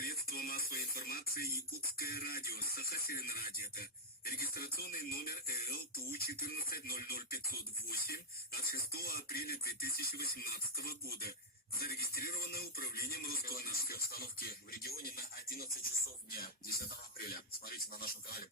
Средство массовой информации Якутское радио, Саха-Северное радио. Это регистрационный номер ЭЛ ТУ 1400508 от 6 апреля 2018 года. Зарегистрировано управлением Роскомнадзора. Обстановки в регионе на 11 часов дня, 10 апреля. Смотрите на нашем канале.